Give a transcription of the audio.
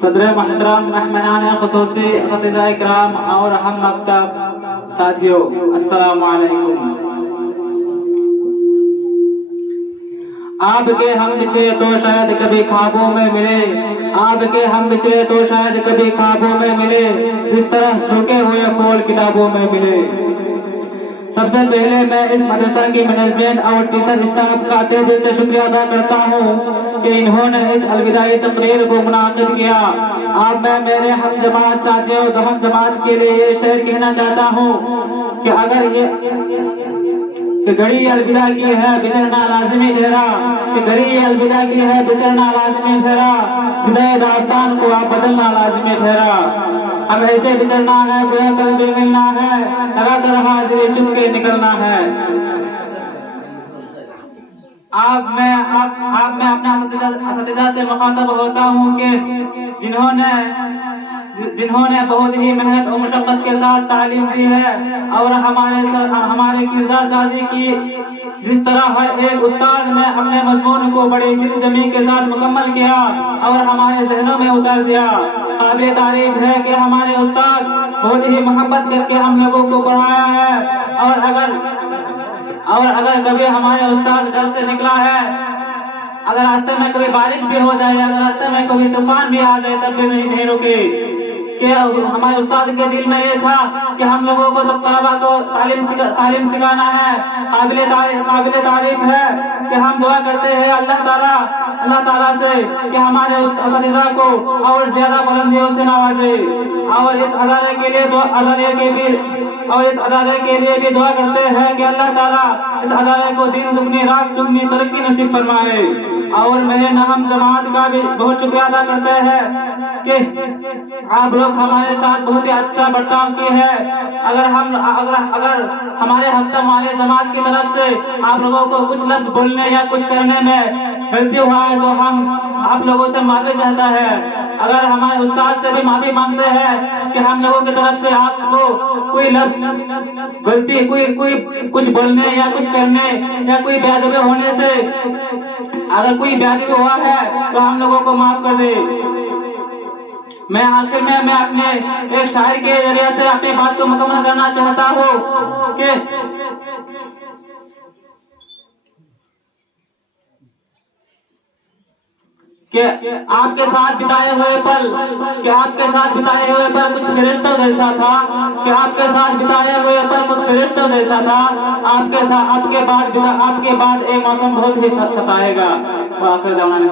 صدر محترم مہمانان خصوصی اساتذہ اکرام اور ہم مکتب ساتھیوں، السلام علیکم۔ آپ کے ہم بچھڑے تو شاید کبھی خوابوں میں ملے، آپ کے ہم بچھڑے تو شاید کبھی خوابوں میں ملے، اس طرح سوکھے ہوئے پھول کتابوں میں ملے۔ سب سے پہلے میں اس مدرسہ کی مینجمنٹ اور ٹیچر اسٹاف کا تہہ دل سے شکریہ ادا کرتا ہوں کہ انہوں نے اس الوداعی تقریر کو منعقد کیا۔ اب میں میرے ہم جماعت ساتھیوں دہم جماعت کے لیے یہ شعر کہنا چاہتا ہوں کہ اگر یہ گھڑی الوداع کی ہے بسرنا لازمی ٹھہرا، کہ گھڑی الوداع کی ہے بسرنا لازمی ٹھہرا، فضائے داستان کو اب بدلنا لازمی ٹھہرا۔ اب ایسے بچرنا ہے گویا کل بھی ملنا ہے، لگا کر حاضری چپ کے نکلنا ہے۔ آپ میں اپنے اساتذہ سے مخاطب ہوتا ہوں کہ جنہوں نے بہت ہی محنت اور مشقت کے ساتھ تعلیم دی ہے اور ہمارے کردار سازی کی، جس طرح ہر ایک استاد نے اپنے مضمون کو بڑی دل جمی کے ساتھ مکمل کیا اور ہمارے ذہنوں میں اتار دیا۔ قابل تعریف ہے کہ ہمارے استاد بہت ہی محبت کر کے ہم لوگوں کو پڑھایا ہے، اور اگر کبھی ہمارے استاد گھر سے نکلا ہے، اگر راستے میں کبھی بارش بھی ہو جائے، اگر راستے میں کبھی طوفان بھی آ جائے، تب بھی نہیں رکے، کہ ہمارے استاد کے دل میں یہ تھا کہ ہم لوگوں کو طلبا کو تعلیم سکھانا ہے۔ قابل تعریف ہے کہ ہم دعا کرتے ہیں اللہ تعالیٰ سے کہ ہمارے اساتذہ کو اور زیادہ بلندیوں سے نوازے، اور اس ادارے کے لیے بھی دعا کرتے ہیں کہ اللہ تعالیٰ اس ادارے کو دن دگنی رات سگنی ترقی نصیب فرمائے۔ اور میرے نام جماعت کا بھی بہت شکریہ ادا کرتے ہیں کہ آپ لوگ ہمارے ساتھ بہت ہی اچھا برتاؤ کیے ہیں۔ اگر ہمارے ہفتہ والے سماج کی طرف سے آپ لوگوں کو کچھ لفظ بولنے یا کچھ کرنے میں غلطی ہوا ہے تو ہم آپ لوگوں سے معافی چاہتا ہے۔ اگر ہمارے استاد سے بھی معافی مانگتے ہیں کہ ہم لوگوں کی طرف سے آپ کو کوئی لفظ غلطی کوئی کچھ بولنے یا کچھ کرنے یا کوئی بے ادبی ہونے سے اگر کوئی بے ادبی ہوا ہے تو ہم لوگوں کو معاف کر دے۔ میں آخر میں اپنے ایک شاعر کے ذریعے سے اپنی بات کو مکمل کرنا چاہتا ہوں کہ آپ کے ساتھ بتائے ہوئے پل کچھ فرشتوں جیسا تھا، کہ آپ کے ساتھ بتائے ہوئے پل کچھ فرشتوں جیسا تھا، آپ کے بعد ایک موسم بہت ہی ستائے گا۔ وآخر دعوانا